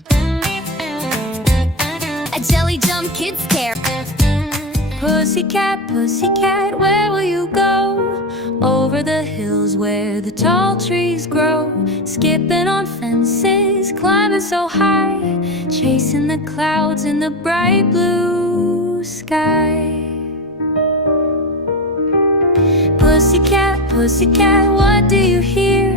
A jelly jump kids care. Pussycat, pussycat, where will you go? Over the hills where the tall trees grow. Skipping on fences, climbing so high, chasing the clouds in the bright blue sky. Pussycat, pussycat, what do you hear?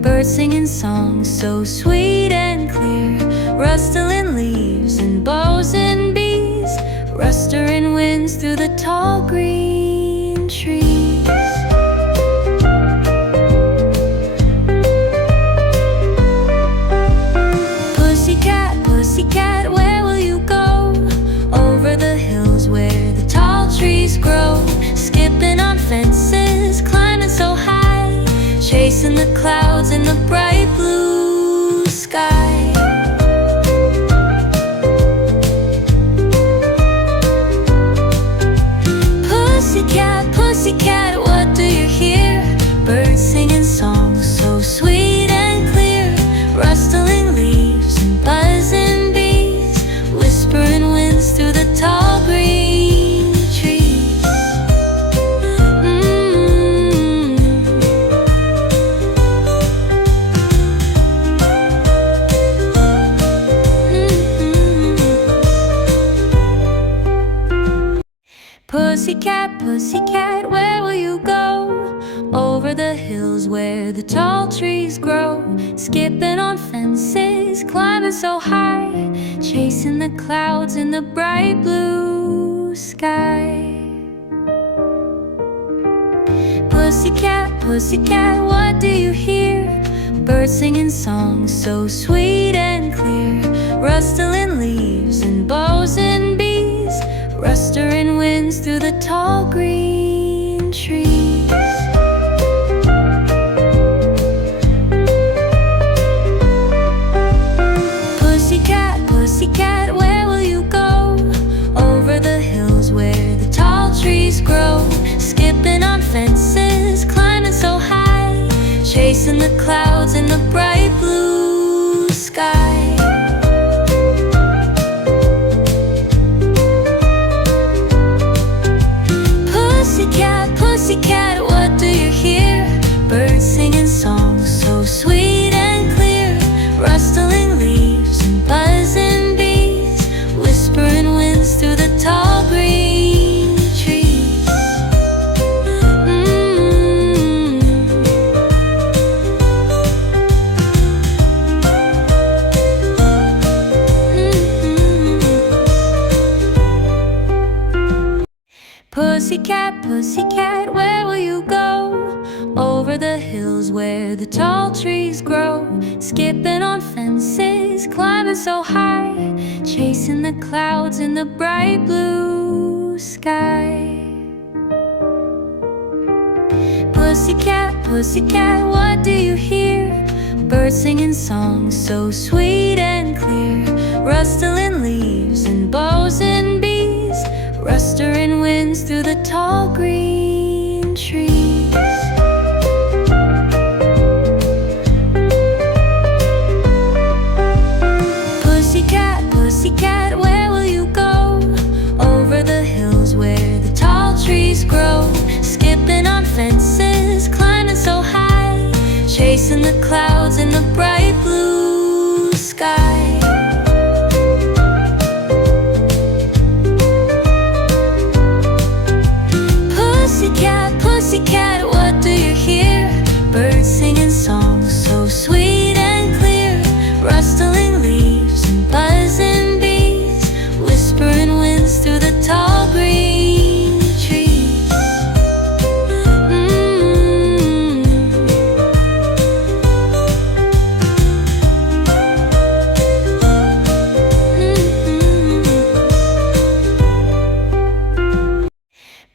Birds singing songs so sweet and clear, rustling leaves and bows and bees, rustling winds through the tall green trees. Pussycat, pussycat, where will you go? Over the hills where the tall trees grow. Skipping on fences, climbing so high, chasing the clouds in the bright blue sky. Pussycat, pussycat, what do you hear? Birds singing songs so sweet and clear, rustling leaves and buzzing bees, whispering winds through the tall green trees. Pussycat, pussycat, where will you go? Over the hills where the tall trees grow. Skipping on fences, climbing so high, chasing the clouds in the bright blue sky. Pussycat, pussycat, what do you hear? Birds singing songs so sweet and clear, rustling leaves and bows and bees, rustling winds through the tall green trees. Pussycat, pussycat, where will you go? Over the hills where the tall trees grow. Skipping on fences, climbing so high, chasing the clouds in the bright blue sky. Pussycat, pussycat, what do you hear? Birds singing songs so sweet and clear, rustling leaves and buzzing bees, whispering winds through the tall green trees. Pussycat, pussycat, where will you go? Over the hills where the tall trees grow. Skipping on fences, climbing so high, chasing the clouds in the bright blue sky. Pussycat, pussycat, what do you hear? Birds singing songs so sweet and clear, rustling leaves and bows and bees, rustling winds through the tall green trees. Pussycat, pussycat, where will you go? Over the hills where the tall trees grow. Skipping on fences, climbing so high, chasing the clouds in the bright blue sky. Pussycat, pussycat, what do you hear? Birds singing songs so sweet and clear, rustling leaves and buzzing bees, whispering winds through the tall green trees.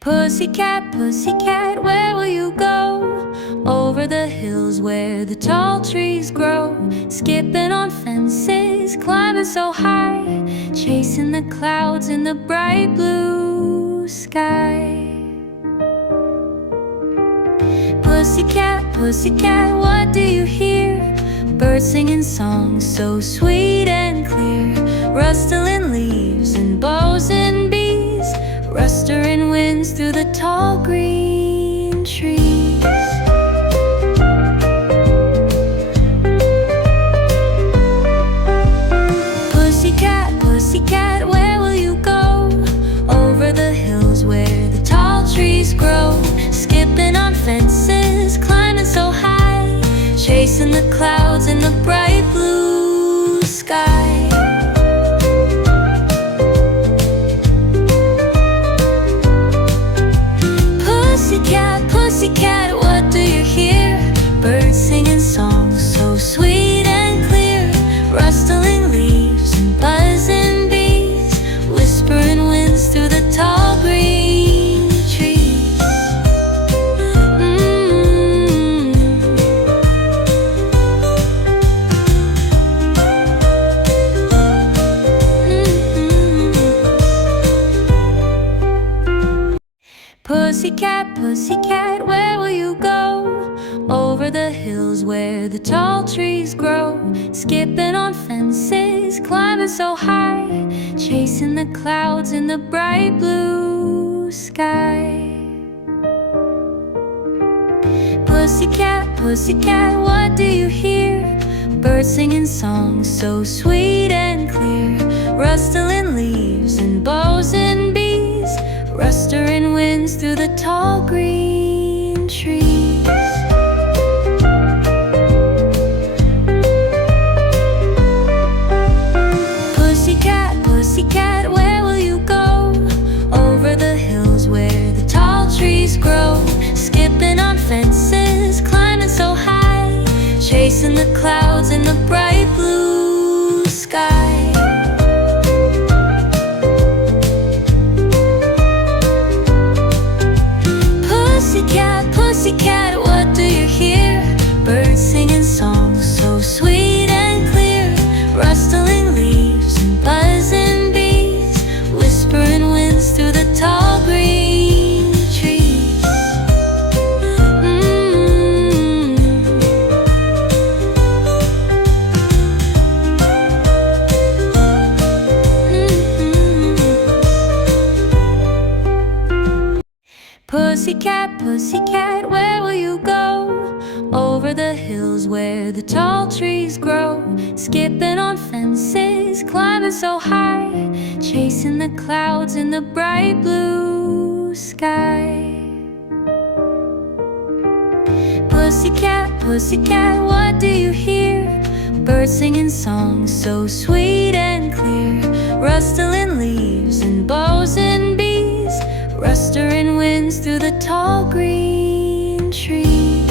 Pussycat, pussycat, where will you go? Over the hills where the tall trees grow. Skipping on fences, climbing so high, chasing the clouds in the bright blue sky. Pussycat, pussycat, what do you hear? Birds singing songs so sweet and rustling leaves and bows and bees, rustling winds through the tall green trees. Pussycat, pussycat, where will you go? Over the hills where the tall trees grow, skipping on fences, climbing so high, chasing the clouds in the bright blue sky. Pussycat, pussycat, what do you hear? Birds singing songs so sweet and clear, rustling leaves and buzzing bees, whispering winds through the tall green trees. Pussycat, pussycat, where will you go? Over the hills where the tall trees grow, skipping on fences, climbing so high, chasing the clouds in the bright blue sky. Pussycat, pussycat, what do you hear? Birds singing songs so sweet and clear, rustling leaves and bows and bees, rustling winds through the tall green trees. Pussycat, pussycat, where will you go? Over the hills where the tall trees grow, skipping on fences, climbing so high, chasing the clouds in the bright blue sky. Pussycat, pussycat, what do you hear? Birds singing songs so sweet and clear, rustling leaves and buzzing bees, whispering winds through the tall green trees. Pussycat, pussycat, where will you go? Over the hills where the tall trees grow, skipping on fences, climbing so high, chasing the clouds in the bright blue sky. Pussycat, pussycat, what do you hear? Birds singing songs so sweet and clear, rustling leaves and bows and bees, rustling winds through the tall green trees.